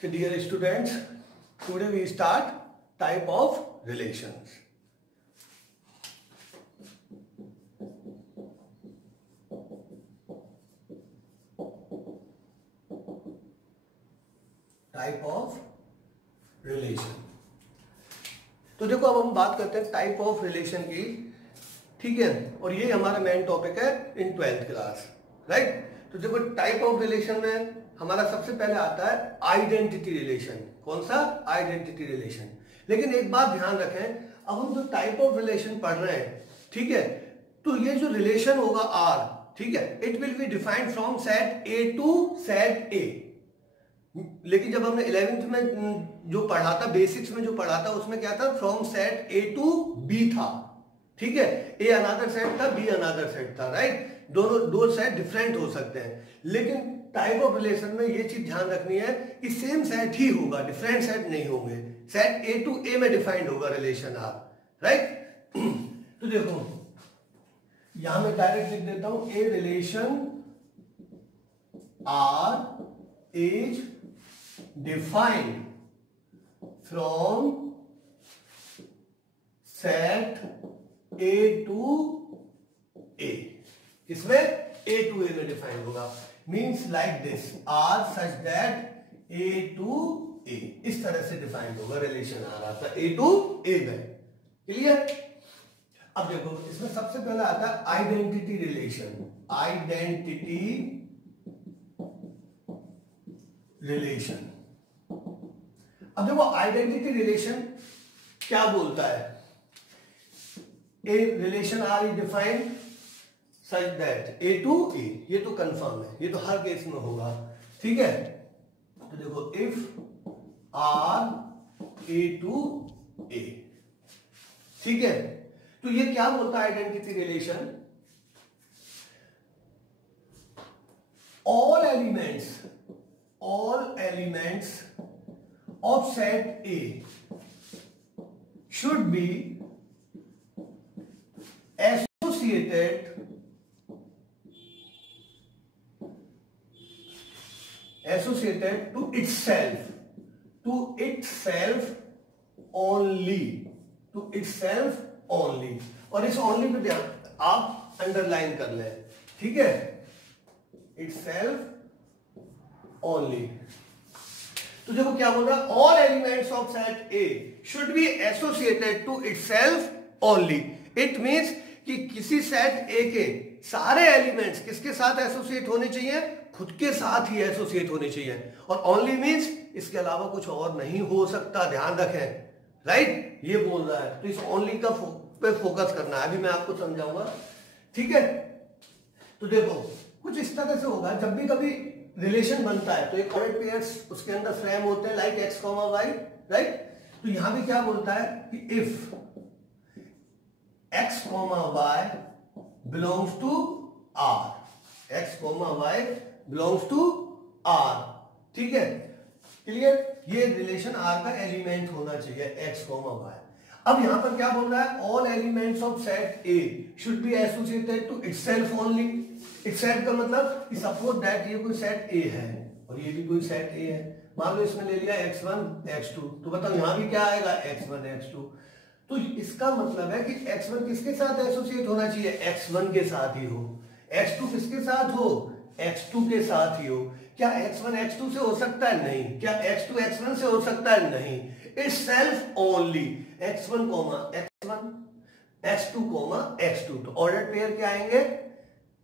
So dear students, today we start type of relations. Type of relation. तो देखो अब हम बात करते हैं टाइप ऑफ रिलेशन की, ठीक है। और ये हमारा मेन टॉपिक है इन 12th क्लास, राइट। तो देखो टाइप ऑफ रिलेशन में हमारा सबसे पहले आता है आइडेंटिटी रिलेशन। कौन सा? Identity relation. लेकिन एक बात ध्यान रखें, अब हम जो टाइप ऑफ रिलेशन पढ़ रहे हैं, ठीक है, तो ये जो रिलेशन होगा आर, ठीक है, it will be defined from set A to set A. लेकिन जब हमने 11th में जो पढ़ा था, बेसिक्स में जो पढ़ा था, उसमें क्या था? From set A to B था, ठीक है। ए अनदर सेट था, बी अनदर सेट था, राइट। दोनों दो सेट डिफरेंट हो सकते हैं, लेकिन टाइप ऑफ रिलेशन में ये चीज ध्यान रखनी है कि सेम सेट ही होगा, डिफरेंट सेट नहीं होंगे। सेट ए टू ए में डिफाइंड होगा रिलेशन आर, राइट। तो देखो यहां मैं डायरेक्ट लिख देता हूं, A relation R is defined from set A to A. इसमें ए टू ए में डिफाइंड होगा, means like this, R such that A to A, इस तरह से डिफाइंड होगा रिलेशन आर आपका ए टू ए में। क्लियर? अब देखो इसमें सबसे पहले आता है आइडेंटिटी रिलेशन। Identity relation. अब देखो आइडेंटिटी रिलेशन क्या बोलता है? A relation R is defined such that A to A, ये तो कंफर्म है, ये तो हर केस में होगा, ठीक है। तो देखो इफ आर ए टू ए, ठीक है। तो ये क्या बोलता है identity relation? All elements of set A should B associated to itself only, और इस only पे ध्यान आप अंडरलाइन कर ले, ठीक है, itself only। तो देखो क्या बोल रहा है, all elements of set A should be associated to itself only. It means कि किसी सेट ए के सारे एलिमेंट्स किसके साथ एसोसिएट होने चाहिए? खुद के साथ ही एसोसिएट होने चाहिए। और ओनली मींस इसके अलावा कुछ और नहीं हो सकता, ध्यान रखें, राइट। ये बोल रहा है, तो इस ओनली का पे फोकस करना है, अभी मैं आपको समझाऊंगा, ठीक है। तो देखो कुछ इस तरह से होगा, जब भी कभी रिलेशन बनता है तो एक कॉर्डिनेट पेयर्स उसके अंदर फ्रेम होते हैं, like x comma y, right. तो यहां भी क्या बोलता है कि if x comma y belongs to R, x comma y belongs to R, ठीक है, क्लियर। ये रिलेशन आर का एलिमेंट होना चाहिए एक्स कॉमा वाई। अब यहां पर क्या बोल रहा है? All elements of set A should be associated to itself only. Itself का मतलब कि सपोज दैट ये कोई सेट ए है और ये भी कोई सेट ए है, मान लो इसमें ले लिया x1 x2, तो बताओ यहां भी क्या आएगा? x1 x2। तो इसका मतलब है कि x1 किसके साथ एसोसिएट होना चाहिए? x1 के साथ ही हो। x2 किसके साथ हो? x2 के साथ ही हो। क्या x1 x2 से हो सकता है? नहीं। क्या x2 x1 से हो सकता है? नहीं। It's self only x1 x1 x2 x2। तो ऑर्डर पेयर क्या आएंगे?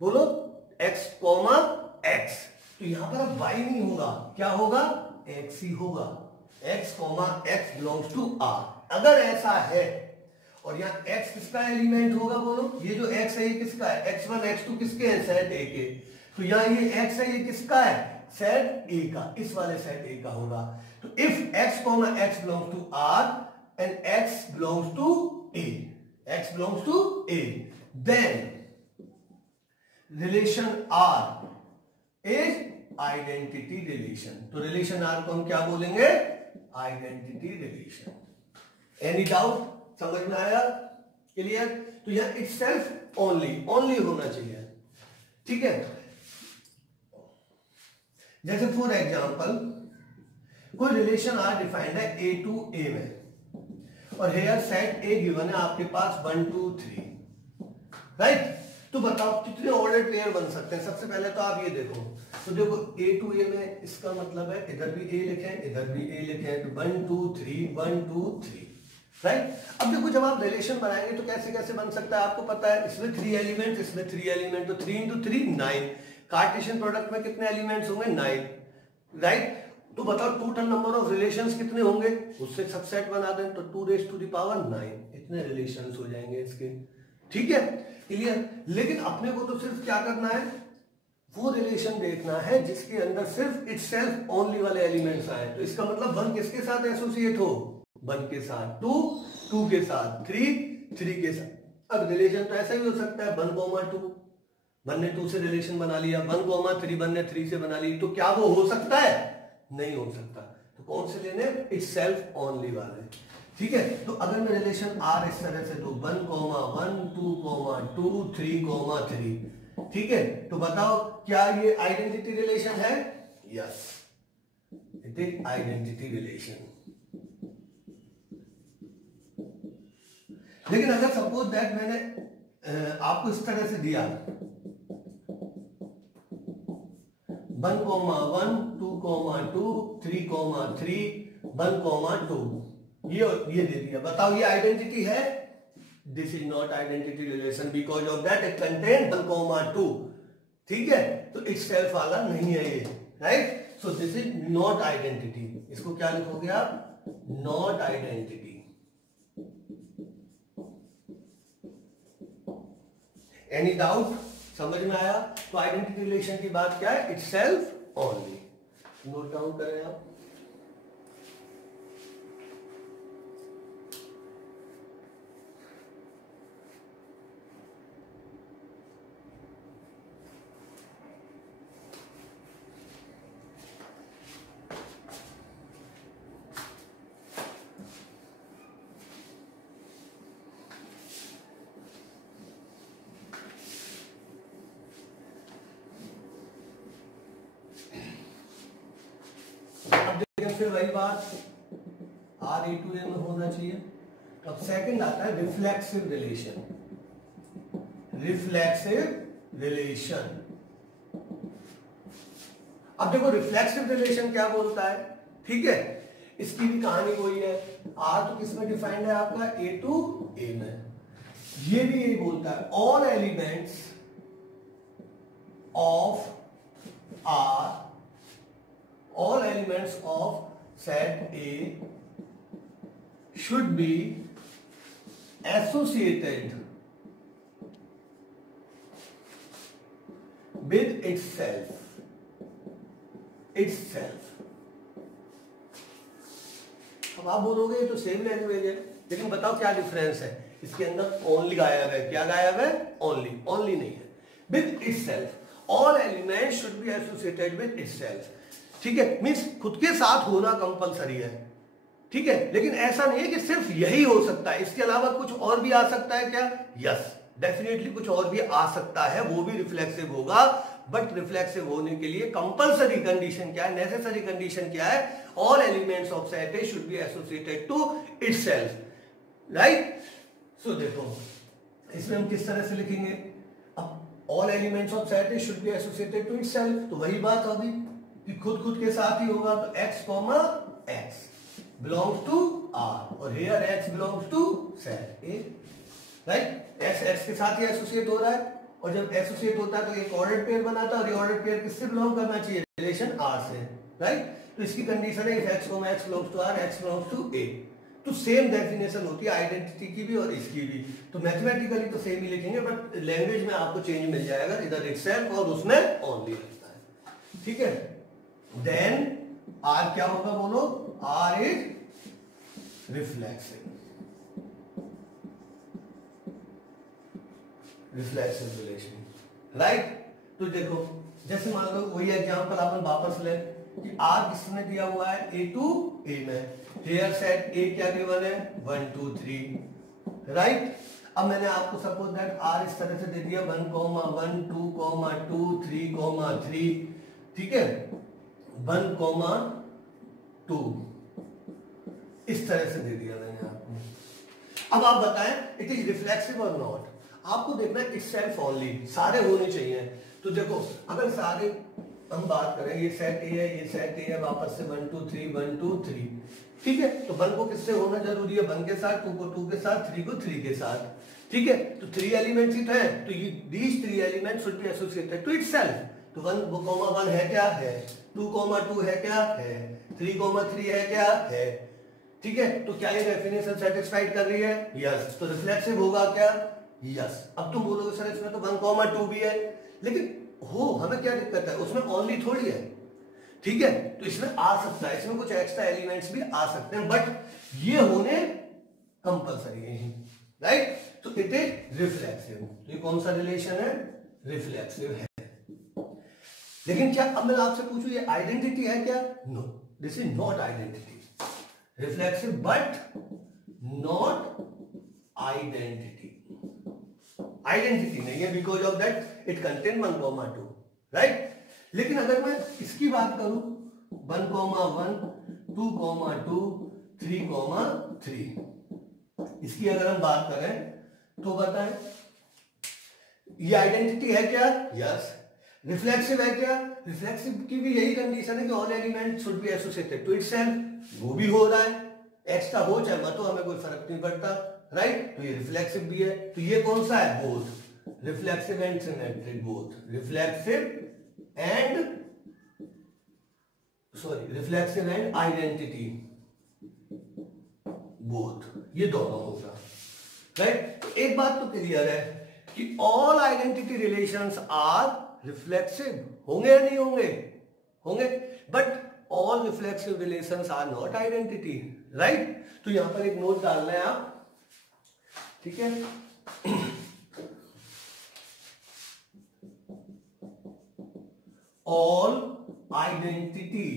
बोलो x x। तो यहां पर अब y नहीं होगा, क्या होगा? x ही होगा। x x belongs to r। अगर ऐसा है और यहाँ x किसका एलिमेंट होगा? बोलो ये जो x है ये किसका है? x1 x2 किसके हैं? सेट a के। तो यहाँ ये x है, ये किसका है? सेट a का, इस वाले सेट a का होगा। तो if x x belongs to r and x belongs to a, x belongs to a, then relation R is identity relation. तो रिलेशन R को हम क्या बोलेंगे? Identity relation. Any doubt? समझ में आया? क्लियर? तो यह इटसेल्फ ओनली होना चाहिए, ठीक है। जैसे फॉर एग्जांपल कोई रिलेशन आर डिफाइंड है ए टू ए में और हेयर सेट ए गिवन है आपके पास 1 2 3, राइट। तो बताओ कितने ऑर्डर पेयर बन सकते हैं। सबसे पहले तो आप ये देखो, तो देखो ए टू ए में इसका मतलब है इधर भी ए लिखें इधर भी ए लिखें, तो 1 2 3 1 2 3, राइट। अब देखो जब आप रिलेशन बनाएंगे तो कैसे कैसे बन सकता है आपको पता है, इसमें 3 एलिमेंट इसमें 3 एलिमेंट, तो 3 into 3 9। कार्टेशियन प्रोडक्ट में कितने एलिमेंट्स होंगे 9, राइट। तो बताओ टोटल नंबर ऑफ रिलेशंस कितने होंगे, उससे सबसेट बना दें तो 2 raised to the power 9 इतने रिलेशंस हो जाएंगे इसके, ठीक है, क्लियर। लेकिन अपने को तो सिर्फ क्या करना है, वो रिलेशन देखना है जिसके अंदर सिर्फ इटसेल्फ ओनली वाले एलिमेंट्स आए। तो इसका मतलब 1 किसके साथ एसोसिएट हो, 1 के साथ, 2 2 के साथ, 3 3 के साथ। अब रिलेशन तो ऐसा भी हो सकता है 1 2, 1 ने 2 से रिलेशन बना लिया, 1 3 1 ने 3 से बना ली, तो क्या वो हो सकता है, नहीं हो सकता। तो कौन से लेने, इटसेल्फ ओनली वाले, ठीक है। तो अगर मैं रिलेशन आर इस तरह से दो 1 1 2 2 3 3, ठीक है, तो बताओ क्या ये आइडेंटिटी रिलेशन है, yes it is identity relation. लेकिन अगर सपोज दैट मैंने आपको इस तरह से दिया 1 1 2 2 3 3 1 2, ये दे दिया, बताओ ये आइडेंटिटी है, this is not identity relation because of that it contain 1 2, ठीक है। तो इटसेल्फ वाला नहीं है ये, right. So this is not identity, इसको क्या लिखोगे आप, नॉट आइडेंटिटी। एनी डाउट, समझ में आया। तो आइडेंटिटी रिलेशन की बात क्या है, इटसेल्फ ओनली, नोट डाउन करें आप। फिर वही बात आर ए टू ए में होना चाहिए। अब सेकंड आता है रिफ्लेक्सिव रिलेशन, रिफ्लेक्सिव रिलेशन। अब देखो रिफ्लेक्सिव रिलेशन क्या बोलता है, ठीक है, इसकी भी कहानी वही है। आर तो किसमें डिफाइंड है आपका, ए टू ए में। ये भी यही बोलता है all elements of R, all elements of set A should be associated with itself, itself। अब आप बोलोगे ये तो सेम लैंग्वेज है, लेकिन बताओ क्या डिफरेंस है, इसके अंदर ओनली गायब है, क्या गायब है, ओनली, ओनली नहीं है, with itself. All elements should be associated with itself, ठीक है, मींस खुद के साथ होना कंपलसरी है, ठीक है। लेकिन ऐसा नहीं है कि सिर्फ यही हो सकता है, इसके अलावा कुछ और भी आ सकता है क्या, यस डेफिनेटली कुछ और भी आ सकता है, वो भी रिफ्लेक्सिव होगा। बट रिफ्लेक्सिव होने के लिए कंपलसरी कंडीशन क्या है, नेसेसरी कंडीशन क्या है, all elements of set A should be associated to itself, right. So देखो इसमें हम किस तरह से लिखेंगे, अब all elements of set A should be associated to itself, तो वही बात होगी कि खुद के साथ ही होगा। तो x x belongs to R और here x belongs to set A, right. x के साथ ही एसोसिएट हो रहा है, और जब एसोसिएट होता है तो एक ऑर्डर्ड पेयर बनाता है, और ये ऑर्डर्ड पेयर किससे बिलोंग करना चाहिए, रिलेशन R से, राइट। तो इसकी कंडीशन है x belongs to R, x belongs to A। तो सेम डेफिनेशन होती है आइडेंटिटी की भी और इसकी भी। तो मैथमेटिकली तो सेम ही लिखेंगे, बट लैंग्वेज में आपको चेंज मिल जाएगा, इधर इटसेल्फ और उसमें ओनली रहता है, ठीक है। देन आर क्या होगा बोलो, R is reflexive, reflexive relation, right. तो देखो जैसे मान लो वही एग्जांपल अपन वापस ले कि आर किसमें दिया हुआ है, ए टू ए में, हेयर सेट ए क्या गिवन है 1 2 3, राइट। अब मैंने आपको सपोज दैट आर इस तरह से दे दिया 1 1 2 2 3 3, ठीक है, 1 1 2, इस तरह से दे दिया मैंने आपको। अब आप बताएं इट इज रिफ्लेक्सिव और नॉट। आपको देखना है इट्स सेल्फ ओनली, सारे होने चाहिए। तो देखो अगर सारे हम बात करें, ये सेट ए है, ये सेट ए है, वापस से 1 2 3 1 2 3, ठीक है। तो 1 को किससे होना जरूरी है? 1 के साथ, 2 को 2 के साथ, 3 को 3 के साथ, ठीक है। तो 3 एलिमेंट्स ही तो है, तो ये these 3 elements should be associated to itself. तो 1, 1 है क्या है, 2, 2 है क्या है, 3, 3 है क्या है, ठीक है। तो क्या ये डेफिनेशन सेटिस्फाइड कर रही है? यस। तो रिफ्लेक्सिव होगा क्या? यस। अब तुम बोलोगे सर इसमें तो 1, 2 भी है, लेकिन हो हमें क्या दिक्कत है, उसमें ओनली थोड़ी है, ठीक है। तो इसमें आ सकता है, इसमें कुछ एक्स्ट्रा एलिमेंट्स भी आ सकते हैं, बट ये होने कंपलसरी है, राइट। तो इट इज रिफ्लेक्सिव। तो ये कौन सा रिलेशन है? रिफ्लेक्सिव है। लेकिन क्या अब मैं आपसे पूछूं ये आइडेंटिटी है क्या? No, this is not identity. Reflexive but not identity. Identity नहीं है because of that it contain 1, 2, right. लेकिन अगर मैं इसकी बात करूं 1, 1, 2, 2, 3, 3, इसकी अगर हम बात करें तो बताएं ये आइडेंटिटी है क्या? यस। रिफ्लेक्सिव है क्या? रिफ्लेक्सिव की भी यही कंडीशन है कि all element should be associated to itself. वो भी हो रहा है, एक्स्ट्रा हो चाहे मत हो, हमें कोई फर्क नहीं पड़ता, राइट। तो ये रिफ्लेक्सिव भी है। तो ये कौन सा है? Both. Reflexive and symmetric, both. Reflexive and identity, both. ये दोनों होगा, राइट। तो एक बात तो क्लियर है कि all identity relations are reflexive. होंगे या नहीं होंगे? होंगे। But all reflexive relations are not identity, right. तो यहां पर एक नोट डालना है आप, ठीक है। All identity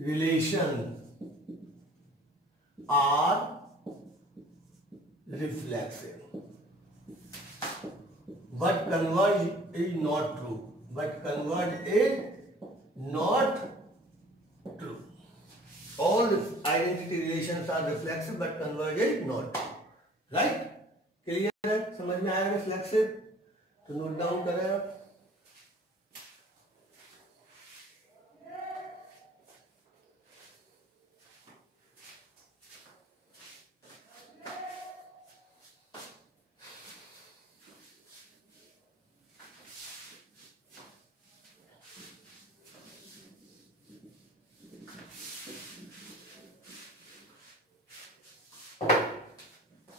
relation are reflexive, but converge is not true. But converge is not true. All identity relations are reflexive, but converge is not true. Right? Clear है? समझ में आया reflexive? तो नोट डाउन करें आप।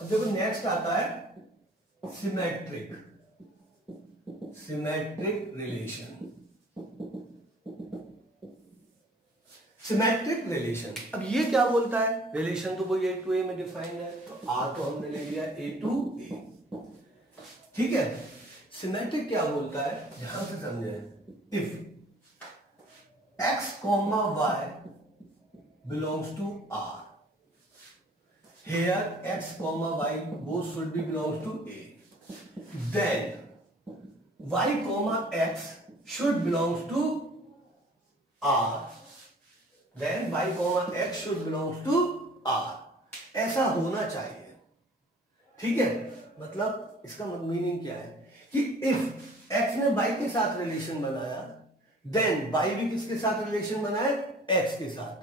देखो नेक्स्ट आता है सिमेट्रिक रिलेशन। सिमेट्रिक रिलेशन, अब ये क्या बोलता है? रिलेशन तो कोई A to A में डिफाइंड है, तो R तो हमने ले लिया A to A, ठीक है। सिमेट्रिक क्या बोलता है, ध्यान से समझे, if x, y belongs to R, here x, y both should be belongs to A, then y, x should belongs to R, then y, x should belongs to R। ऐसा होना चाहिए, ठीक है। मतलब इसका मीनिंग क्या है कि इफ x ने y के साथ रिलेशन बनाया, देन y भी किसके साथ रिलेशन बनाए? x के साथ।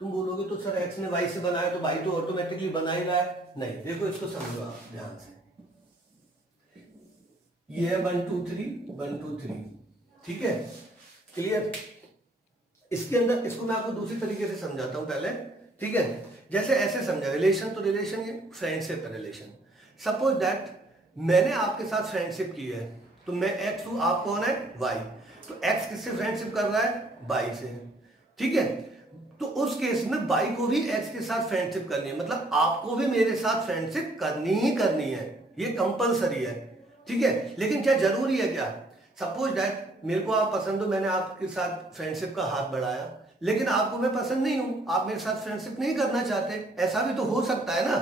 तुम बोलोगे तो सर x ने y से बनाया तो y तो ऑटोमेटिकली बना ही रहा है। नहीं, देखो इसको समझो आप ध्यान से। ये है 1 2 3 1 2 3, ठीक है, क्लियर। इसके अंदर इसको मैं आपको दूसरी तरीके से समझाता हूं पहले, ठीक है। जैसे ऐसे समझा, रिलेशन तो रिलेशन, ये फ्रेंडशिप का रिलेशन। सपोज दैट मैंने आपके साथ फ्रेंडशिप की है, तो मैं x हूं, आप कौन है? y। तो x किससे फ्रेंडशिप कर रहा है? y से, ठीक है। तो उस केस में y को भी x के साथ फ्रेंडशिप करनी है, मतलब आपको भी मेरे साथ फ्रेंडशिप करनी ही करनी है, ये कंपलसरी है, ठीक है। लेकिन क्या जरूरी है क्या? सपोज दैट मेरे को आप पसंद हो, मैंने आपके साथ फ्रेंडशिप का हाथ बढ़ाया, लेकिन आपको मैं पसंद नहीं हूं, आप मेरे साथ फ्रेंडशिप नहीं करना चाहते, ऐसा भी तो हो सकता है ना,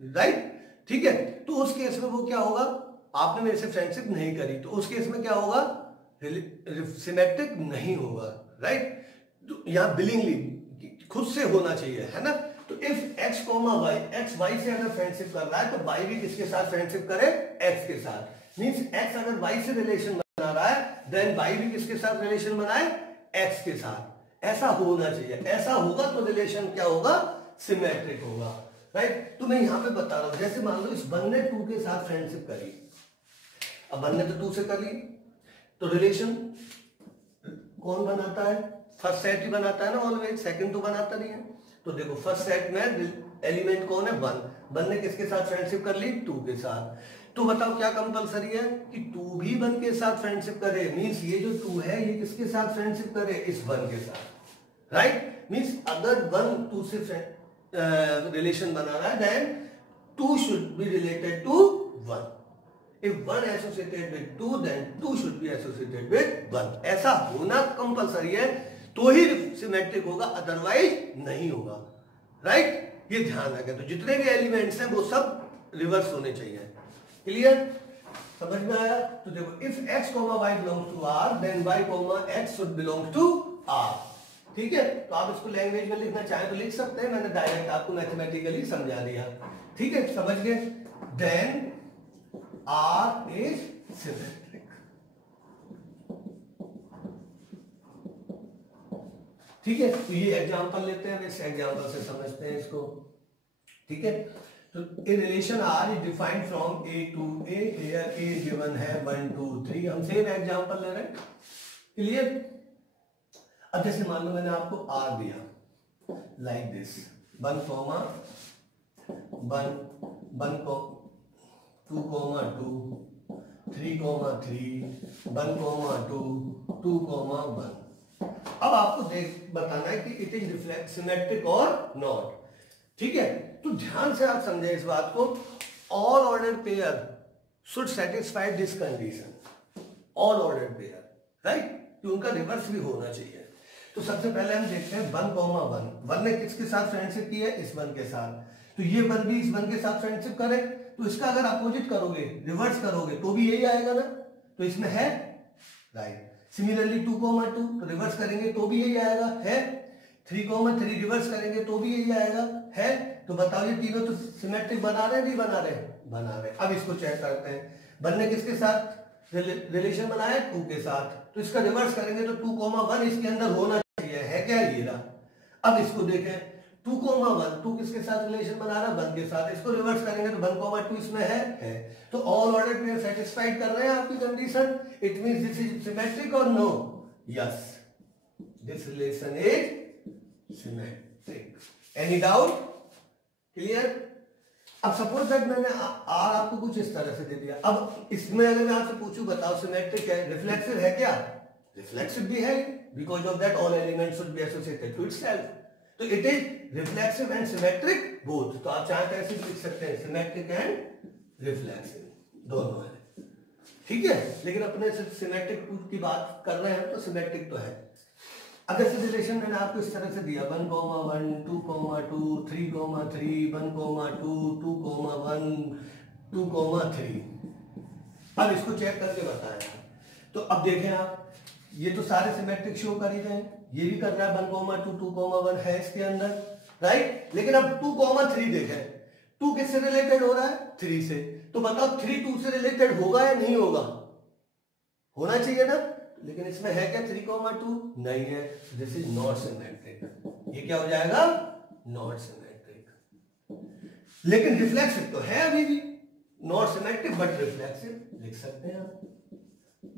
राइट, ठीक है। तो उस केस में वो क्या होगा, आपने मेरे से फ्रेंडशिप नहीं करी, तो उस केस में क्या होगा? सिमेट्रिक नहीं होगा, राइट। तो यहाँ बिलिंगली खुद से होना चाहिए, है ना। तो if x comma y, x y से अगर फ्रेंडशिप कर रहा है तो वाई भी किसके साथ फ्रेंडशिप करे, x के साथ। मींस x अगर y से रिलेशन बना रहा है देन y भी किसके साथ रिलेशन बनाए, x के साथ। ऐसा होना चाहिए, ऐसा होगा तो रिलेशन क्या होगा, सिमेट्रिक होगा, राइट। तो मैं यहां पे बता रहा हूं, जैसे मान लो इस वन ने 2 के साथ फ्रेंडशिप करी, अब वन ने तो 2 से कर ली, तो रिलेशन कौन बनाता है, फर्स्ट सेट ही बनाता है ना ऑलवेज, सेकंड तो बनाता नहीं है। तो देखो फर्स्ट सेट में एलिमेंट कौन है, वन, वन ने किसके साथ फ्रेंडशिप कर ली, 2 के साथ। तो बताओ क्या कंपलसरी है कि 2 भी 1 के साथ फ्रेंडशिप करे, मींस ये जो 2 है ये किसके साथ फ्रेंडशिप करे, इस 1 के साथ, राइट। मींस अगर 1 2 से रिलेशन बना रहा है then 2 should be related to 1। If 1 associated with 2 then 2 should be associated with 1। ऐसा होना कंपलसरी है तो ही सिमेट्रिक होगा, अदरवाइज नहीं होगा, राइट। ये ध्यान रखें। तो जितने भी एलिमेंट्स हैं वो सब रिवर्स होने चाहिए। क्लियर, समझ में आया। तो देखो if x, y belongs to r then y, x should belong to r। ठीक है, तो आप इसको लैंग्वेज में लिखना चाहे तो लिख सकते हैं, मैंने डायरेक्ट आपको मैथमेटिकली समझा दिया। ठीक है, समझ गए। Then R is symmetric। ठीक है, तो ये एग्जांपल लेते हैं, इस एग्जांपल से समझते हैं इसको। ठीक है, तो A relation R is defined from A to A, here A given है 1 2 3। हम सेम एग्जांपल ले रहे हैं, क्लियर। अब जैसे मान लो मैंने आपको R दिया लाइक दिस, 1 कॉमा 1 को 2 कॉमा 2 3 कॉमा 3 1 कॉमा 2 2 कॉमा 1। अब आपको बताना है कि इट इज रिफ्लेक्ट सिमेट्रिक और नॉट। ठीक है, तो ध्यान से आप समझे इस बात को। All order pair should satisfy this condition, all order pair, right, कि उनका रिवर्स भी होना चाहिए। तो सबसे पहले हम देखते हैं 1 कॉमा 1, 1 ने किसके साथ फ्रेंडशिप की है, इस 1 के साथ। तो ये 1 भी इस 1 के साथ फ्रेंडशिप करे, तो इसका अगर अपोजिट करोगे, रिवर्स करोगे तो भी यही आएगा ना, तो इसमें है, राइट। सिमिलरली 2 कॉमा 2 तो रिवर्स करेंगे तो भी यही आएगा, है। 3 कॉमा 3 रिवर्स करेंगे तो भी यही आएगा, है। तो बताओ ये तीनों तो सिमेट्रिक बना रहे हैं, नहीं बना रहे, बना रहे। अब इसको चेक करते हैं, 1 ने किसके साथ रिलेशन बनाया, 2 के साथ, तो इसका रिवर्स करेंगे तो 2 कॉमा 1 इसके अंदर होना चाहिए, है क्या, ये रहा। अब इसको देखें 2 कॉमा 1, 2 किसके साथ रिलेशन बना रहा है, 1 के साथ, इसको रिवर्स करेंगे तो 1 कॉमा 2 इसमें है। तो ऑल ऑर्डर पेयर सेटिस्फाइड कर रहे हैं आपकी condition, it means this is symmetric और no, yes, this relation is symmetric. Any doubt, clear. अब सपोज दैट मैंने आर आपको कुछ इस तरह से दे दिया, अब इसमें अगर मैं आपसे पूछूं बताओ सिमेट्रिक है, रिफ्लेक्सिव है क्या, रिफ्लेक्सिव भी है, because of that all elements should be associated to itself. तो it is reflexive and symmetric both. तो आप चाहे तो ऐसे लिख सकते हैं, सिमेट्रिक एंड रिफ्लेक्सिव दोनों है, ठीक है। लेकिन अपने सिर्फ सिमेट्रिक की बात कर रहे हैं तो सिमेट्रिक तो है। अगर से रिलेशन मैंने आपको इस तरह से दिया 1 comma 1 2 comma 2 3 comma 3 1 comma 2 2 comma 1 2 comma 3, अब इसको चेक करके बताया। तो अब देखें आप, ये तो सारे सिमेट्रिक शो कर ही रहे हैं, ये भी कर रहा है 1 कॉमा 2 2 कॉमा 1 है इसके अंदर, राइट। लेकिन अब 2 कॉमा 3 देखें, 2 किससे रिलेटेड हो रहा है, 3 से। तो बताओ 3 2 से रिलेटेड होगा या नहीं होगा, होना चाहिए ना, लेकिन इसमें है क्या 3 कॉमा 2, नहीं है, दिस इज नॉट सिमेट्रिक। ये क्या हो जाएगा, नॉट सिमेट्रिक। लेकिन रिफ्लेक्सिव तो है अभी भी, नॉट सिमेट्रिक बट रिफ्लेक्सिव लिख सकते हैं आप,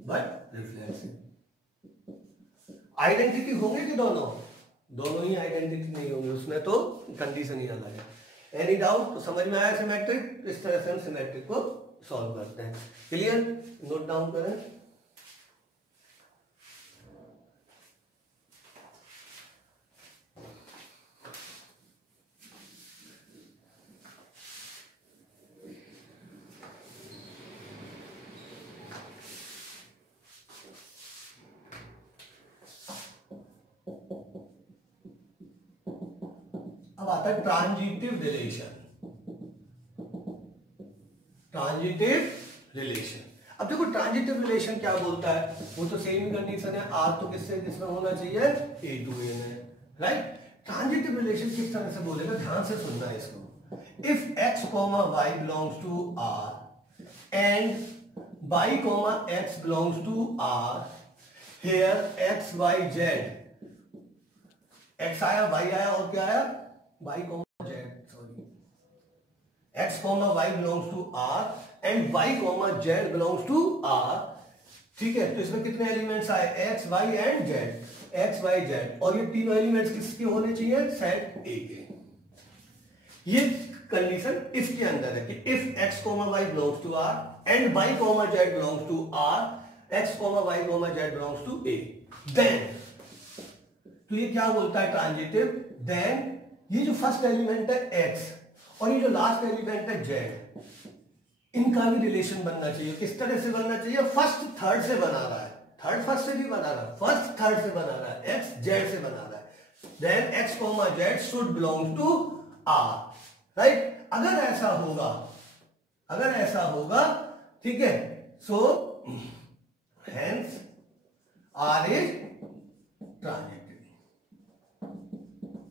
बट रिफ्लेक्सिव। आइडेंटिटी होंगे कि दोनों, दोनों ही आइडेंटिटी नहीं होंगे, उसमें तो कंडीशन ही अलग है। एनी डाउट, तो समझ में आया सिमेट्रिक, इस तरह से हम सिमेट्रिक को सॉल्व करते हैं। क्लियर, नोट डाउन करें। अब आता है ट्रांजिटिव रिलेशन, ट्रांजिटिव रिलेशन। अब देखो ट्रांजिटिव रिलेशन क्या बोलता है, वो तो सेम ही कंडीशन है, आर तो किससे किसमें होना चाहिए, ए टू ए में, राइट। ट्रांजिटिव रिलेशन किस तरह से बोलेगा, ध्यान से सुनना है इसको। If x comma y belongs to R and y comma x belongs to R, here x y z, x आया वाई आया और क्या आया, y comma z, sorry, x comma y belongs to R and y comma z belongs to R, ठीक है। तो इसमें कितने एलिमेंट्स आए, x y and z, x y z, और ये तीनों एलिमेंट्स किसके होने चाहिए, सेट ए के। ये कंडीशन इसके अंदर है कि if x comma y belongs to R and y comma z belongs to R, x comma y comma z belongs to A, then, तो ये क्या बोलता है ट्रांजिटिव, देन ये जो फर्स्ट एलिमेंट है एक्स और ये जो लास्ट एलिमेंट है जेड, इनका भी रिलेशन बनना चाहिए। किस तरह से बनना चाहिए, फर्स्ट थर्ड से बना रहा है, थर्ड फर्स्ट से भी बना रहा है, फर्स्ट थर्ड से बना रहा है, एक्स जेड से बना रहा है, then x comma z should belong to R, right. अगर ऐसा होगा, अगर ऐसा होगा, ठीक है, so hence R is transitive,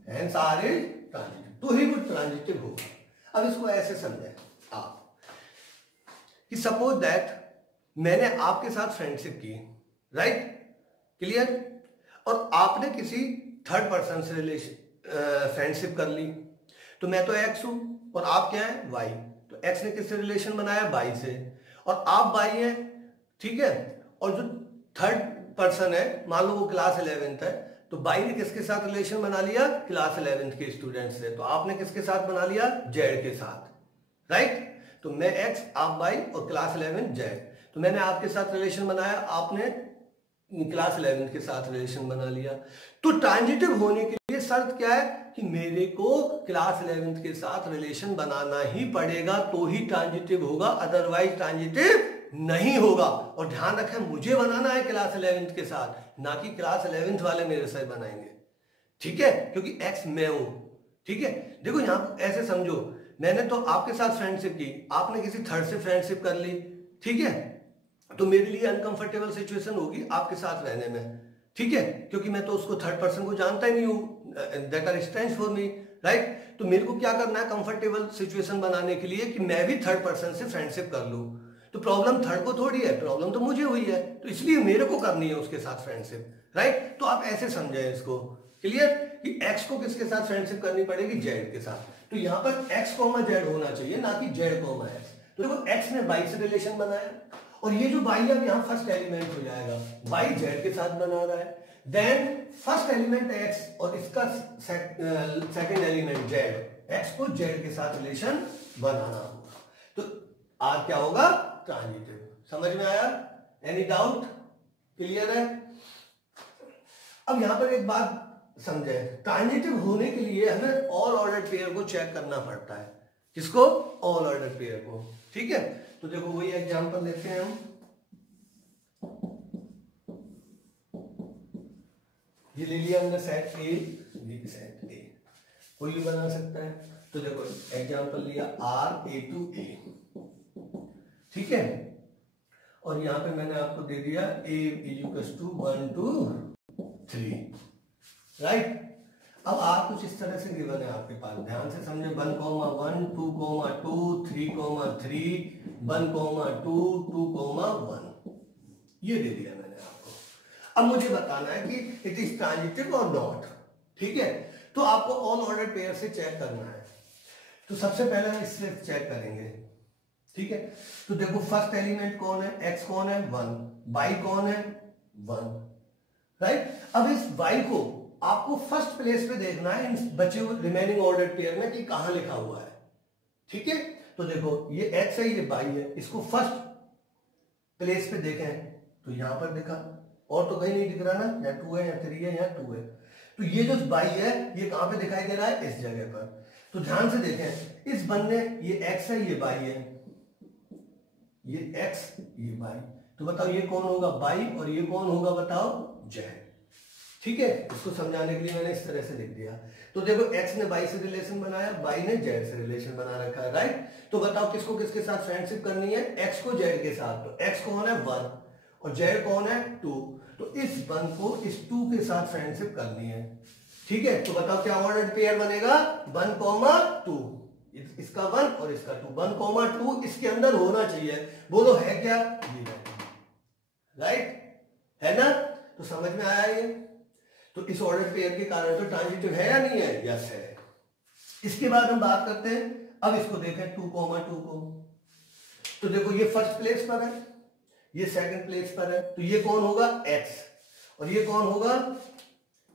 hence R is transitive, तो ही वो ट्रांजिटिव होगा। अब इसको ऐसे समझें आप कि सपोज दैट मैंने आपके साथ फ्रेंडशिप की, राइट, क्लियर, और आपने किसी थर्ड पर्सन से रिलेशन फ्रेंडशिप कर ली, तो मैं तो एक्स हूं और आप क्या है, वाई, तो एक्स ने किससे रिलेशन बनाया, वाई से, और आप वाई हैं, ठीक है, और जो थर्ड पर्सन है, मान लो वो क्लास 11th है, तो वाई ने किसके साथ रिलेशन बना लिया, क्लास 11th के स्टूडेंट से, तो आपने किसके साथ बना लिया, जेड के साथ, राइट। तो मैं एक्स, आप वाई, और क्लास 11 जेड, तो मैंने आपके साथ रिलेशन बनाया, आपने क्लास 11 के साथ रिलेशन बना लिया। तो ट्रांजिटिव होने के लिए शर्त क्या है कि मेरे को क्लास 11 के साथ रिलेशन बनाना ही पड़ेगा, तो ही ट्रांजिटिव होगा, अदरवाइज ट्रांजिटिव नहीं होगा। और ध्यान रखें, मुझे बनाना है क्लास 11 के साथ, ना कि क्लास 11 वाले मेरे से बनाएंगे, ठीक है, क्योंकि एक्स मैं हूं, ठीक है। देखो यहां ऐसे समझो, मैंने तो आपके साथ फ्रेंडशिप की, आपने किसी थर्ड से फ्रेंडशिप कर ली, ठीक है, तो मेरे लिए अनकंफर्टेबल सिचुएशन होगी आपके साथ रहने में, ठीक है, क्योंकि मैं तो उसको थर्ड पर्सन को जानता ही नहीं हूं, that are strange for me, right. तो मेरे को क्या करना है, कंफर्टेबल सिचुएशन बनाने के लिए कि मैं भी थर्ड पर्सन से फ्रेंडशिप कर लूं। तो प्रॉब्लम थर्ड को थोड़ी है, प्रॉब्लम तो मुझे हुई है, तो इसलिए मेरे को करनी है उसके साथ फ्रेंडशिप, राइट। तो आप ऐसे समझें इसको, क्लियर, कि एक्स को किसके साथ फ्रेंडशिप करनी पड़ेगी, जेड के साथ। तो यहां पर एक्स कॉमा जेड होना चाहिए, ना कि जेड कॉमा एक्स। तो देखो एक्स ने वाई से रिलेशन बनाया, और ये जो वाई है यहाँ फर्स्ट एलिमेंट हो जाएगा, वाई जेड के साथ बना रहा है, देन फर्स्ट एलिमेंट एक्स और इसका सेकंड एलिमेंट जेड, एक्स को जेड के साथ रिलेशन बनाना होगा, तो आर क्या होगा, ट्रांजिटिव। समझ में आया, एनी डाउट, क्लियर है। अब यहां पर एक बात समझे, ट्रांजिटिव होने के लिए हमें ऑल ऑर्डर पेयर को चेक करना पड़ता है, किसको, ऑल ऑर्डर पेयर को, ठीक है। तो देखो वही एग्जांपल लेते हैं हम, ये ले लिया हमने सेट ए, ये सेट ए कोई भी बना सकता है। तो देखो एग्जांपल लिया आर ए टू ए, ठीक है, और यहां पे मैंने आपको दे दिया ए इज टू 1 2 3, राइट। अब आप कुछ इस तरह से गिवन है आपके पास, ध्यान से समझे, 1, 1, 2, 2, 3, 3, 1, 2, 2, 1, ये दे दिया मैंने आपको। अब मुझे बताना है कि इट इज ट्रांजिटिव और नॉट, ठीक है। तो आपको ऑल ऑर्डर पेयर से चेक करना है, तो सबसे पहले हम इससे चेक करेंगे, ठीक है। तो देखो फर्स्ट एलिमेंट कौन है, एक्स कौन है, 1, वाई कौन है, 1, राइट। अब इस वाई को आपको फर्स्ट प्लेस पे देखना है इन बचे हुए रिमेनिंग ऑर्डर पेयर में कि कहां लिखा हुआ है, ठीक है। तो देखो ये एक्स है, ये वाई है, इसको फर्स्ट प्लेस पे देखें तो यहां पर देखा, और तो कहीं नहीं दिख रहा ना, या 2 है या 3 है या 2 है। तो ये जो वाई है ये कहां पे दिखाई दे रहा है, इस जगह पर। तो ध्यान से देखें, इस बंदे, ये एक्स है, ये वाई है, ये एक्स ये वाई, तो बताओ ये कौन होगा, वाई, और ये कौन होगा बताओ, जेड, ठीक है, इसको समझाने के लिए मैंने इस तरह से लिख दिया। तो देखो x ने y से रिलेशन बनाया, y ने z से रिलेशन बना रखा है, राइट। तो बताओ किसको किसके साथ फ्रेंडशिप करनी है, x को z के साथ। तो x कौन है 1 और z कौन है 2, तो इस 1 को इस 2 के साथ फ्रेंडशिप करनी है। ठीक है, तो बताओ क्या ऑर्डर्ड पेयर बनेगा 1, 2, इसका 1 और इसका 2, 1, 2 इसके अंदर होना चाहिए। बोलो है क्या, राइट है ना। तो समझ में आया ये। तो इस ऑर्डर पेयर के कारण तो ट्रांजिटिव है या नहीं है, यस है। इसके बाद हम बात करते हैं, अब इसको देखें 2, 2 को। तो देखो ये फर्स्ट प्लेस पर है, ये सेकंड प्लेस पर है, तो ये कौन होगा x और ये कौन होगा,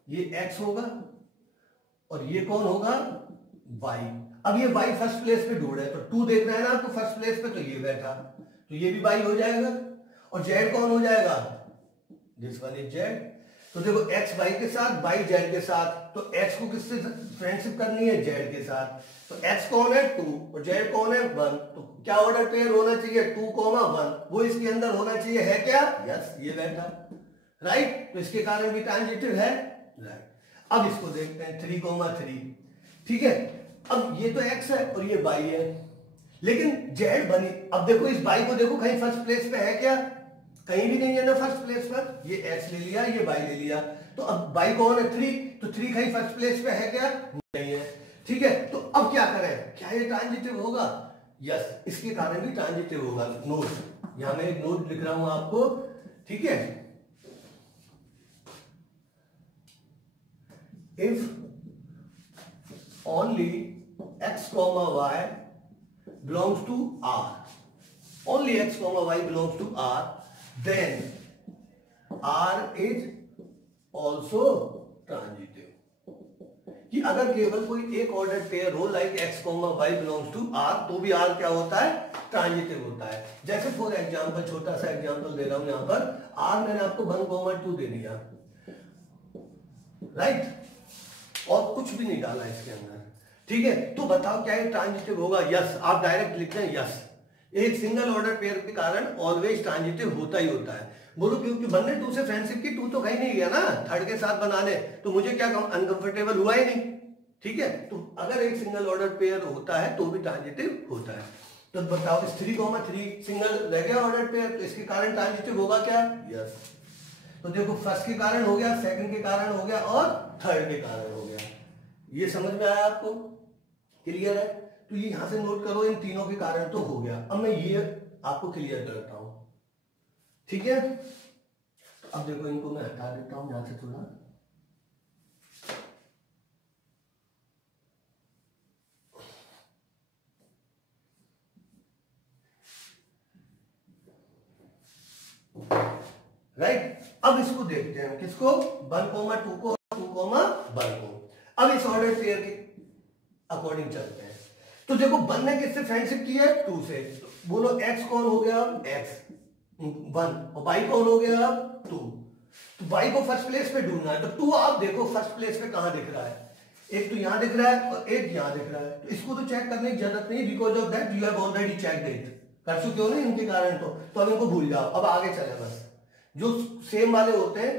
ये x होगा और ये कौन होगा y। अब ये y फर्स्ट प्लेस पे ढूंढ है, तो 2 देख रहे हैं ना आपको फर्स्ट प्लेस पे, तो ये बैठा, तो ये भी y हो जाएगा। और z कौन हो जाएगा, दिस वन इज z। तो देखो x y के साथ, y z के साथ, तो x को किससे फ्रेंडशिप करनी है, z के साथ। तो x कौन है 2 और z कौन है 1, तो क्या ऑर्डर पेयर होना चाहिए 2, 1, वो इसके अंदर होना चाहिए, है क्या, यस ये बैठा, राइट। तो इसके कारण भी ट्रांजिटिव है, राइट। अब इसको देखते हैं 3, 3, ठीक है। अब ये तो x है और ये y है, लेकिन z बनी, अब देखो इस y को देखो कहीं फर्स्ट प्लेस पे है क्या, कहीं भी नहीं है ना फर्स्ट प्लेस पर। ये x ले लिया, ये y ले लिया, तो अब y कौन है 3, तो 3 कहीं फर्स्ट प्लेस पे है क्या, नहीं है, ठीक है। तो अब क्या करें, क्या ये ट्रांजिटिव होगा, यस, इसके कारण भी ट्रांजिटिव होगा। नोट, यहां मैं एक नोट लिख रहा हूं आपको, ठीक है। If only x, y belongs to R, only x, y belongs to R, then R is also transitive। कि अगर केवल कोई एक ऑर्डर पेयर हो like x, y belongs to R, तो भी R क्या होता है, ट्रांजिटिव होता है। जैसे फॉर एग्जांपल, छोटा सा एग्जांपल दे रहा हूं यहां पर, R मैंने आपको 1, 2 दे दिया, राइट, और कुछ भी नहीं डाला इसके अंदर, ठीक है। तो बताओ क्या ये ट्रांजिटिव होगा, यस। आप डायरेक्ट लिखते हैं यस, एक सिंगल ऑर्डर पेयर के कारण ऑलवेज ट्रांजिटिव होता ही होता है। बोलो क्योंकि 1 ने 2 से फ्रेंडशिप की, 2 तो कहीं नहीं गया ना थर्ड के साथ बनाने, तो मुझे क्या अनकंफर्टेबल हुआ ही नहीं, ठीक है। तो अगर एक सिंगल ऑर्डर पेयर होता है तो भी ट्रांजिटिव होता है। तो बताओ इस 3, 3 सिंगल रह गया ऑर्डर पेयर, तो इसके कारण ट्रांजिटिव होगा क्या, यस। तो देखो फर्स्ट के कारण हो गया, सेकंड के कारण हो गया और थर्ड के कारण हो गया। ये समझ में आया आपको, क्लियर है। तो ये यहां से नोट करो, इन तीनों के कारण तो हो गया। अब मैं ये आपको क्लियर करता हूं, ठीक है। तो अब देखो इनको मैं हटा देता हूं यहां से थोड़ा, राइट। अब इसको देखते हैं, किसको 1, 2 को, 2, 1 को। अब इस ऑर्डर पेयर के अकॉर्डिंग चलते हैं। तो देखो 1 ने किससे फ्रेंडशिप की है, 2 से। तो बोलो x कौन हो गया, x 1 और y कौन हो गया 2। तो y को फर्स्ट प्लेस पे ढूंढना है, तो 2 आप देखो फर्स्ट प्लेस पे कहां दिख रहा है, एक तो यहां दिख रहा है और एक यहां दिख रहा है। तो इसको तो चेक करने की जरूरत नहीं, because of that you have already checked it, कर चुके हो ना इनके कारण। तो अब इनको भूल जाओ, अब आगे चले बस। जो सेम वाले होते हैं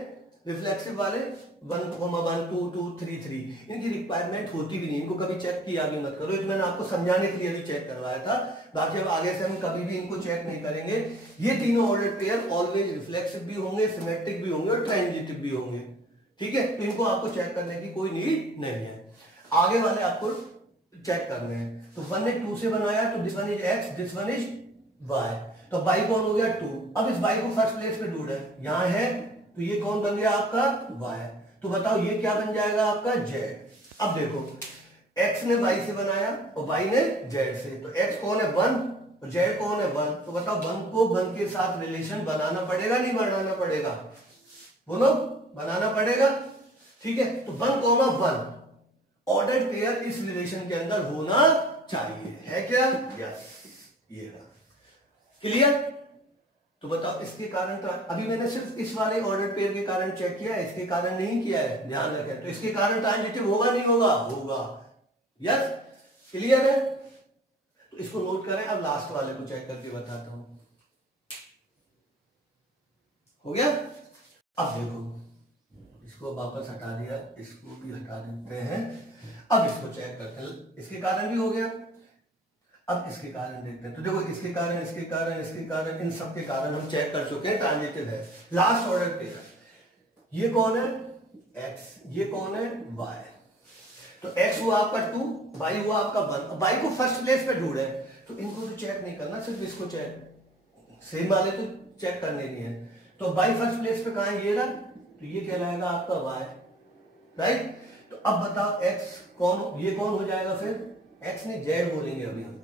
रिफ्लेक्सिव वाले 1, 1, 2, 2, 3, 3, इनकी रिक्वायरमेंट होती भी नहीं, इनको कभी चेक किया भी मत करो। मैंने आपको समझाने के लिए भी चेक करवाया था, बाकी अब आगे से हम कभी भी इनको चेक नहीं करेंगे। ये तीनों ऑर्डर पेयर ऑलवेज रिफ्लेक्सिव भी होंगे, सिमेट्रिक भी होंगे और ट्रांजिटिव भी होंगे, ठीक है। तो इनको आपको चेक करने की कोई नीड नहीं है, आगे वाले आपको चेक करने हैं। तो 1 ने 2 से बनाया, तो this one is x, this one is y, तो y कौन हो गया 2। अब इस y को फर्स्ट प्लेस पे ढूंढे, यहां है, तो ये कौन बन गया आपका y। तो बताओ ये क्या बन जाएगा आपका z। अब देखो x ने y से बनाया और y ने z से, तो x कौन है 1 और z कौन है 1। तो बताओ 1 को 1 के साथ रिलेशन बनाना पड़ेगा नहीं बनाना पड़ेगा, बोलो बनाना पड़ेगा, ठीक है। तो 1, 1 ऑर्डर पेयर इस रिलेशन के अंदर होना चाहिए, है क्या, यस, ये रहा, क्लियर। तो बताओ इसके कारण, तो अभी मैंने सिर्फ इस वाले ऑर्डर पेयर के कारण चेक किया है, इसके कारण नहीं किया है, ध्यान रखें। तो इसके कारण ट्रांजिटिव होगा नहीं होगा, होगा, यस, क्लियर है। तो इसको नोट करें। अब लास्ट वाले को चेक करके बताता हूं, हो गया। अब देखो इसको इसको वापस हटा दिया, इसको भी हटा देते हैं। अब इसको चेक करते हैं, इसके कारण भी हो गया। अब इसके कारण देखते हैं, तो देखो इसके कारण, इसके कारण, इसके कारण, इन सब के कारण हम चेक कर चुके हैं, ट्रांजिटिव है। लास्ट ऑर्डर पे ये कौन है x, ये कौन है y। तो x हुआ आपका 2, y हुआ आपका 1। y को फर्स्ट प्लेस पे ढूंढे, तो इनको तो चेक नहीं करना, सिर्फ इसको चेक, सेम वाले तो चेक करने नहीं है। तो y फर्स्ट प्लेस पे कहां है, ये रहा, तो ये कहलाएगा आपका y, राइट। तो अब बताओ x कौन, ये कौन हो जाएगा फिर, x ने z बोलेंगे अभी हम।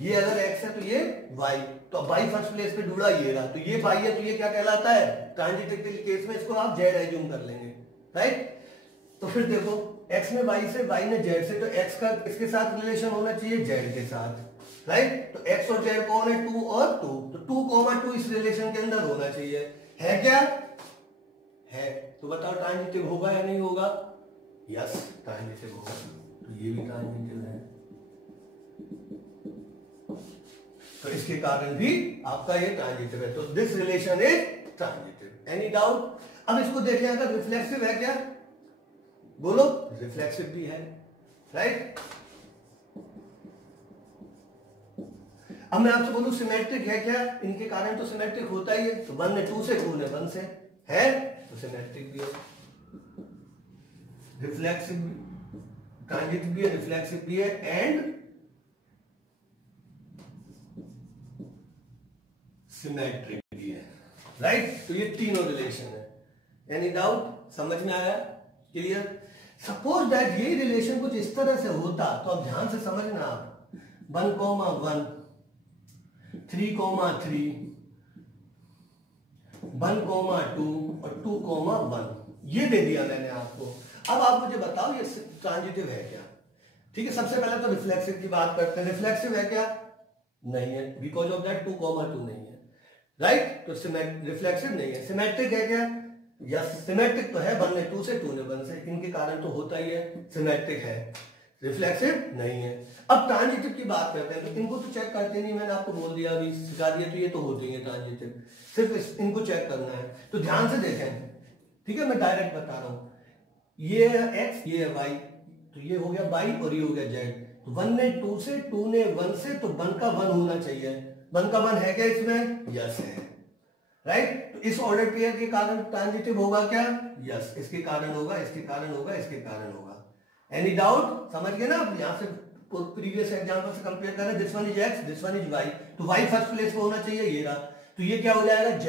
ये अगर x है तो ये y, तो y फर्स्ट प्लेस पे ढूंढा, ये रहा, तो ये y है, तो ये क्या कहलाता है, ट्रांजिटिव केस में इसको आप z एज्यूम कर लेंगे, राइट। तो फिर देखो x ने y से, y ने z से, तो x का इसके साथ रिलेशन होना चाहिए z के साथ, राइट। तो x और z कौन है, 2 और 2, तो 2, 2 इस रिलेशन के अंदर होना चाहिए, है क्या, है। तो बताओ ट्रांजिटिव होगा या नहीं होगा, यस ट्रांजिटिव होगा। तो ये भी ट्रांजिटिव है, तो इसके कारण भी आपका ये ट्रांजिटिव है। तो this relation is transitive. Any doubt. अब इसको देखें, अगर रिफ्लेक्सिव है क्या, बोलो, रिफ्लेक्सिव भी है, राइट। अब मैं आपसे बोलूं सिमेट्रिक है क्या, इनके कारण तो सिमेट्रिक होता ही है, तो 1 ने 2 से, 2 ने 1 से, है तो सिमेट्रिक भी है, रिफ्लेक्सिव भी, ट्रांजिटिव भी है, रिफ्लेक्सिव भी है, एंड सिमेट्रिक भी है, राइट। तो ये तीनों रिलेशन है। एनी डाउट, समझ में आया, क्लियर। सपोज दैट ये रिलेशन कुछ इस तरह से होता, तो अब ध्यान से समझना आप, 1,1, 3,3, 1,2 और 2,1 ये दे दिया मैंने आपको। अब आप मुझे बताओ ये ट्रांजिटिव है क्या, ठीक है। सबसे पहले तो रिफ्लेक्सिव की बात करते हैं, रिफ्लेक्सिव है क्या, नहीं है, बिकॉज ऑफ दैट 2,2 नहीं है, राइट। तो रिफ्लेक्सिव नहीं है। सिमेट्रिक है क्या, यस सिमेट्रिक तो है, 1 ने 2 से, 2 ने 1 से, इनके कारण तो होता ही है, सिमेट्रिक है, रिफ्लेक्सिव नहीं है। अब ट्रांजिटिव की बात करते हैं, तो इनको तो चेक करते नहीं, मैंने आपको बोल दिया, अभी सिखा दिया, तो ये तो होते हैं ट्रांजिटिव, सिर्फ इनको चेक करना है। तो ध्यान से देखें, ठीक है, मैं डायरेक्ट बता रहा हूं, ये है x, ये है y, तो ये हो गया y और ये हो गया z। तो 1 ने 2 से, 2 ने 1 से, तो 1 का 1 होना चाहिए, 1 का 1 है क्या इसमें, यस है, राइट। तो इस ऑर्डर पेयर के कारण ट्रांजिटिव होगा क्या, यस, इसके कारण होगा, इसके कारण होगा, इसके कारण होगा। एनी डाउट, समझ गए ना। अब यहां से प्रीवियस एग्जांपल से कंपेयर करें, this one is x, this one is y, तो y फर्स्ट प्लेस पे होना चाहिए, ये रहा, तो ये क्या हो जाएगा, z।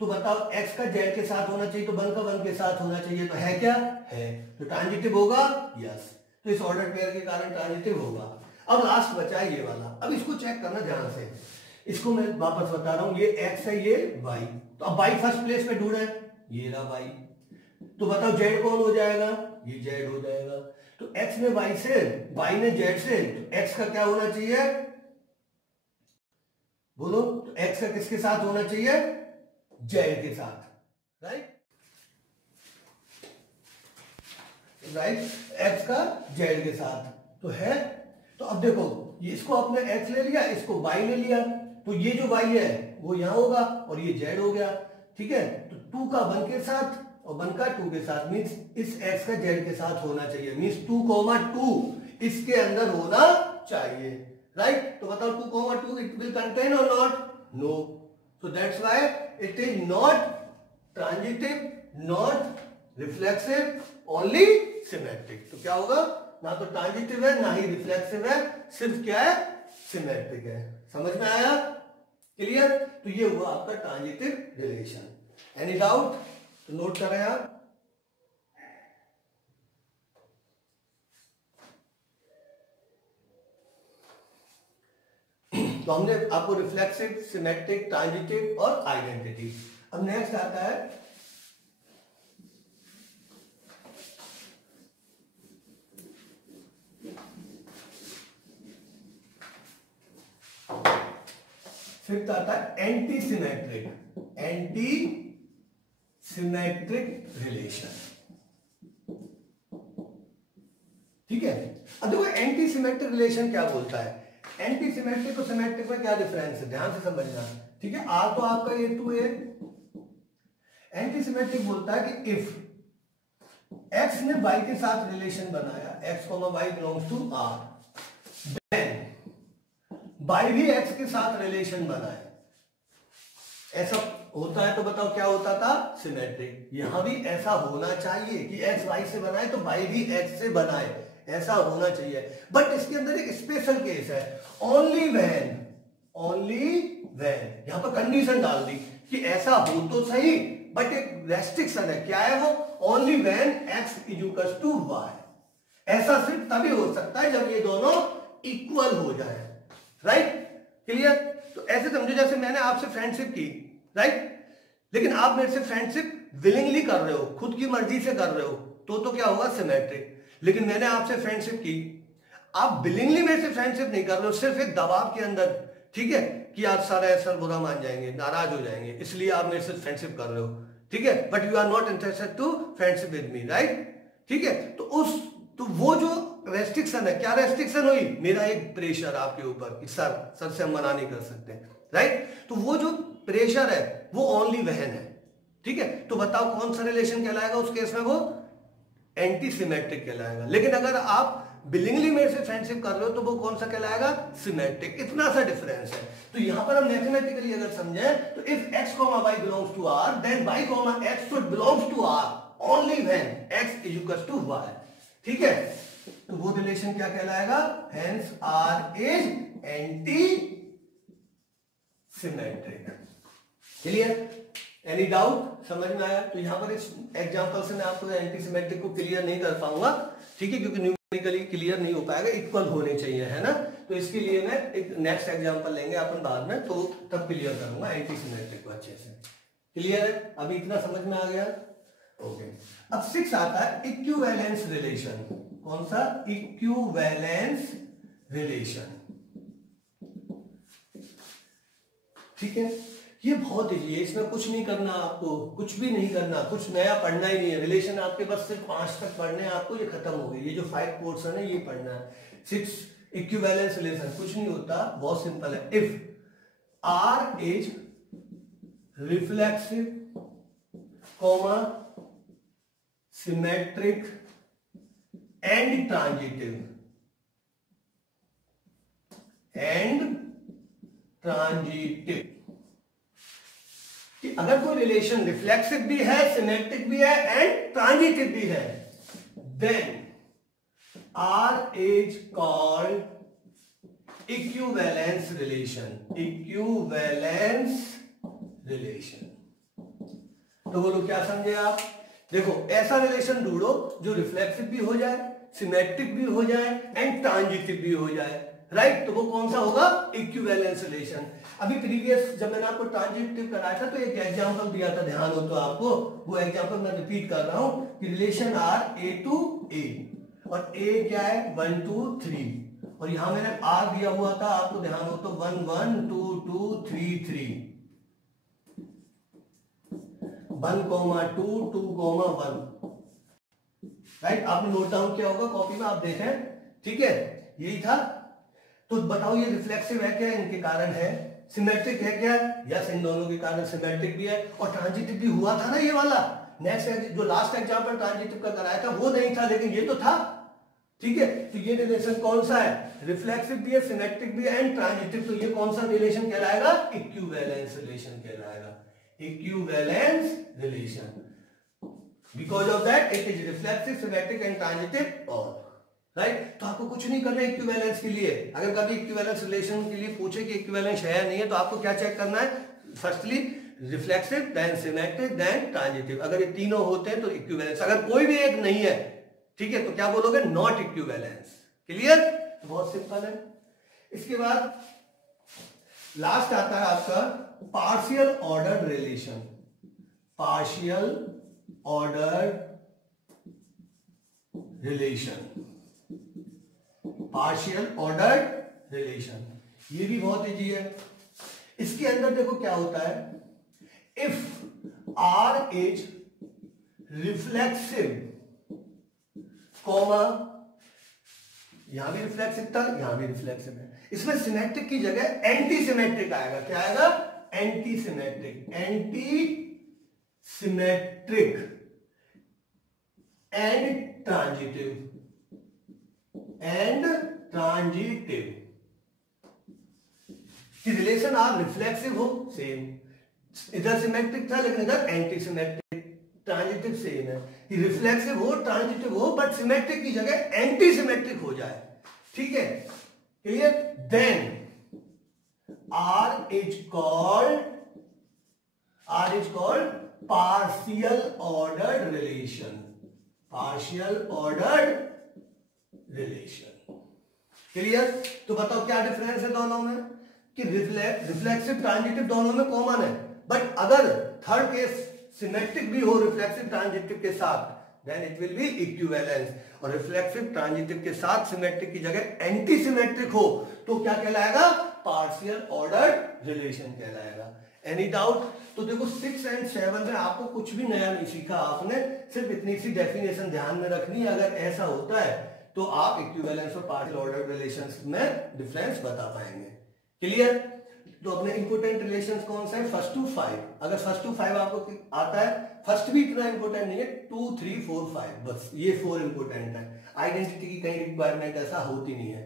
तो बताओ x का z के साथ होना चाहिए, तो 1 का 1 के साथ होना चाहिए, तो है क्या, है, तो ट्रांजिटिव होगा, यस। तो इस ऑर्डर पेयर के कारण ट्रांजिटिव होगा। अब लास्ट बचा ये वाला, अब इसको चेक करना ध्यान से, इसको मैं वापस बता रहा हूं, ये x है, ये y, तो अब y फर्स्ट प्लेस पे ढूंढे, ये रहा y, तो बताओ z कौन हो जाएगा, ये z हो जाएगा। तो x ने y से, y ने z से, तो x का क्या होना चाहिए, बोलो, तो x का किसके साथ होना चाहिए, z के साथ, राइट, राइट, x का z के साथ, तो है। तो अब देखो, ये इसको आपने x ले लिया, इसको y ले लिया, तो ये जो y है वो यहां होगा और ये z हो गया, ठीक है। तो 2 का 1 के साथ और 1 का 2 के साथ, मींस इस x का z के साथ होना चाहिए, मींस 2,2 इसके अंदर होना चाहिए, राइट। तो बताओ 2,2 इट विल कंटेन और not, no, so that's why it is not transitive, not reflexive, only symmetric. तो क्या होगा, ना तो ट्रांजिटिव है ना ही रिफ्लेक्सिव है, सिर्फ क्या है, सिमेट्रिक है। समझ में आया, क्लियर। तो ये हुआ आपका ट्रांजिटिव रिलेशन। एनी डाउट, तो नोट करें आप। तो हमने आपको रिफ्लेक्सिव, सिमेट्रिक, ट्रांजिटिव और आइडेंटिटी। अब नेक्स्ट आता है फिफ्थ आता है anti symmetric, anti symmetric relation, ठीक है। अब देखो एंटी सिमेट्रिक रिलेशन क्या बोलता है, एंटी सिमेट्रिक और सिमेट्रिक में क्या डिफरेंस है, ध्यान से समझना, ठीक है। आर तो आपका A to A, anti symmetric बोलता है कि इफ x ने y के साथ रिलेशन बनाया, x, y belongs to R, then y भी x के साथ रिलेशन बनाए, ऐसा होता है तो बताओ क्या होता था, सिमेट्रिक। यहां भी ऐसा होना चाहिए कि x y से बनाए तो y भी x से बनाए, ऐसा होना चाहिए। बट इसके अंदर एक स्पेशल केस है, ओनली व्हेन यहां पर कंडीशन डाल दी कि ऐसा हो तो सही, बट एक रेस्ट्रिक्शन है, क्या है वो, only when x equals to y। ऐसा सिर्फ तभी हो सकता है जब ये दोनों इक्वल हो जाए, राइट, क्लियर। तो ऐसे समझो जैसे मैंने आपसे फ्रेंडशिप की, राइट, लेकिन आप मेरे से फ्रेंडशिप विलिंगली कर रहे हो, खुद की मर्जी से कर रहे हो, तो क्या होगा, सिमेट्रिक। लेकिन मैंने आपसे फ्रेंडशिप की, आप विलिंगली मेरे से फ्रेंडशिप नहीं कर रहे हो, सिर्फ एक दबाव के अंदर, ठीक है, कि आप सारा ऐसा बुरा मान जाएंगे, नाराज हो जाएंगे, इसलिए आप मेरे से फ्रेंडशिप कर रहे हो, ठीक है, but you are not interested to friendship with me, right, ठीक है। तो वो जो रेस्ट्रिक्शन है, क्या रेस्ट्रिक्शन हुई, मेरा एक प्रेशर आपके ऊपर कि सर से हम मना नहीं कर सकते, राइट, तो वो जो प्रेशर है वो ओनली वहन है, ठीक है। तो बताओ कौन सा रिलेशन कहलाएगा उस केस में, वो एंटी सिमेट्रिक कहलाएगा। लेकिन अगर आप बिलिंगली मेरे से फ्रेंडशिप कर रहे हो तो वो कौन सा कहलाएगा, सिमेट्रिक। इतना सा डिफरेंस है। तो यहां पर हम मैथमेटिकली अगर समझें तो if x, y belongs to R, then y, x should belongs to R only when x is equal to y, ठीक है। तो वो रिलेशन क्या कहलाएगा, hence R is anti symmetric. Clear, any doubt, समझ में आया। तो यहां पर इस एग्जांपल से मैं आपको एंटी सिमेट्रिक को क्लियर नहीं कर पाऊंगा, ठीक है, क्योंकि न्यूमेरिकली क्लियर नहीं हो पाएगा, इक्वल होने चाहिए, है ना। तो इसके लिए मैं एक नेक्स्ट एग्जांपल लेंगे अपन बाद में, तो तब क्लियर करूंगा एंटी सिमेट्रिक को अच्छे से। क्लियर है, अभी इतना समझ में आ गया, ओके। अब 6 आता है इक्विवेलेंस रिलेशन। कौन सा, इक्विवेलेंस रिलेशन, ठीक है। ये बहुत इजी है, इसमें कुछ नहीं करना, आपको कुछ भी नहीं करना, कुछ नया पढ़ना ही नहीं है। रिलेशन आपके पास सिर्फ 5 तक पढ़ने हैं आपको, ये खत्म हो गई। ये जो 5 पोर्शन है ये पढ़ना है। 6 इक्विवेलेंस रिलेशन, कुछ नहीं होता, बहुत सिंपल है। If R is reflexive, symmetric and transitive, कि अगर कोई रिलेशन रिफ्लेक्सिव भी है, सिमेट्रिक भी है एंड ट्रांजिटिव भी है, then R is called equivalence relation. Equivalence relation, तो बोलो क्या समझे आप। देखो ऐसा रिलेशन ढूंढो जो रिफ्लेक्सिव भी हो जाए, सिमेट्रिक भी हो जाए एंड ट्रांजिटिव भी हो जाए, राइट। तो वो कौन सा होगा, इक्विवेलेंस रिलेशन। अभी प्रीवियस जब मैंने आपको ट्रांजिटिव कराया था तो एक एग्जांपल दिया था, ध्यान हो तो आपको, वो एग्जांपल मैं रिपीट कर रहा हूं कि relation R A to A, और A क्या है, 1 2 3, और यहां मैंने R दिया हुआ था, आपको ध्यान हो तो 1 1 2 2 3 3, 1 2 2 1, राइट। आपने नोट डाउन किया होगा कॉपी में, आप देखें, ठीक है, यही था। तो बताओ ये रिफ्लेक्सिव है क्या, इनके कारण है, सिमेट्रिक है क्या, यस, इन दोनों के कारण सिमेट्रिक भी है, और ट्रांजिटिव भी हुआ था ना ये वाला। नेक्स्ट जो लास्ट एग्जांपल ट्रांजिटिव का कराया था वो नहीं था, लेकिन ये तो था, ठीक है। तो ये रिलेशन कौन सा है, रिफ्लेक्सिव भी है, सिमेट्रिक भी है एंड ट्रांजिटिव। तो ये कौन सा रिलेशन कहलाएगा, इक्विवेलेंस रिलेशन कहलाएगा, equivalence relation. Because of that it is reflexive, symmetric and transitive, और राइट। तो आपको कुछ नहीं करना है इक्विवेलेंस के लिए। अगर कभी इक्विवेलेंस रिलेशन के लिए पूछे कि इक्विवेलेंस है या नहीं है, तो आपको क्या चेक करना है, firstly reflexive, then symmetric, then transitive. अगर ये तीनों होते हैं तो इक्विवेलेंस, अगर कोई भी एक नहीं है, ठीक है, तो क्या बोलोगे, नॉट इक्विवेलेंस। क्लियर, बहुत सिंपल है। इसके बाद लास्ट आता है आपका partial order relation. Partial order relation, partial order relation, ये भी बहुत इजी है। इसके अंदर देखो क्या होता है, if R is reflexive, comma, यहां भी रिफ्लेक्सिव था, यहां भी रिफ्लेक्सिव है, इसमें सिमेट्रिक की जगह एंटी सिमेट्रिक आएगा। क्या आएगा, anti symmetric, anti symmetric and transitive, कि रिलेशन आर रिफ्लेक्सिव हो, सेम, इधर सिमेट्रिक था लेकिन इधर एंटी सिमेट्रिक, ट्रांजिटिव सेम है, कि रिफ्लेक्सिव हो, ट्रांजिटिव हो, बट सिमेट्रिक की जगह एंटी सिमेट्रिक हो जाए, ठीक है, clear. Then R is called partial ordered relation, clear. तो बताओ क्या डिफरेंस है दोनों में, कि रिफ्लेक्सिव ट्रांजिटिव दोनों में कॉमन है, बट अगर थर्ड केस सिमेट्रिक भी हो रिफ्लेक्सिव ट्रांजिटिव के साथ, then it will be equivalence, और रिफ्लेक्सिव ट्रांजिटिव के साथ सिमेट्रिक की जगह एंटी सिमेट्रिक हो तो क्या कहलाएगा, पार्शियल ऑर्डर्ड रिलेशन कहलाएगा। Any doubt. तो देखो 6 और 7 में आपको कुछ भी नया नहीं सीखा, आपने सिर्फ इतनी सी डेफिनेशन ध्यान में रखनी है। अगर ऐसा होता है तो आप इक्विवेलेंस और पार्शियल ऑर्डर रिलेशंस में डिफरेंस बता पाएंगे, क्लियर। तो अपने इंपोर्टेंट रिलेशंस कौन से हैं, 1 to 5। अगर 1 to 5 आपको आता है, फर्स्ट भी इतना इंपोर्टेंट नहीं है, 2, 3, 4, 5 बस ये 4 इंपोर्टेंट है। आइडेंटिटी की कहीं रिक्वायरमेंट ऐसा होती नहीं है,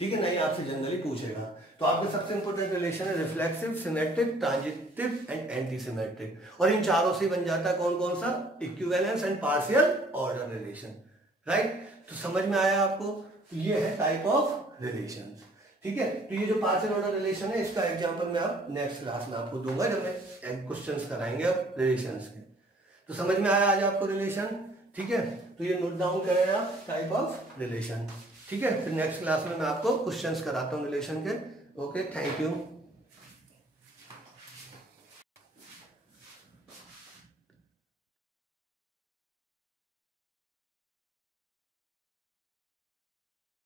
ठीक है, नहीं आपसे जनरली पूछेगा। तो आपके सबसे इंपोर्टेंट रिलेशन है reflexive, symmetric, transitive and anti symmetric, और इन चारों से बन जाता है कौन कौन सा, equivalence and partial order relation, right. तो समझ में आया आपको, तो ये है टाइप ऑफ रिलेशन, ठीक है। तो ये जो पार्शियल ऑर्डर रिलेशन है इसका एग्जांपल मैं अब नेक्स्ट क्लास में आपको दूंगा जब मैं क्वेश्चंस कराएंगे अब रिलेशंस के। तो समझ में आया आज आपको रिलेशन, ठीक है। तो ये नोट डाउन करें आप, टाइप ऑफ रिलेशन, ठीक है। फिर नेक्स्ट क्लास में मैं आपको क्वेश्चंस कराता हूँ रिलेशन के। Okay, thank you.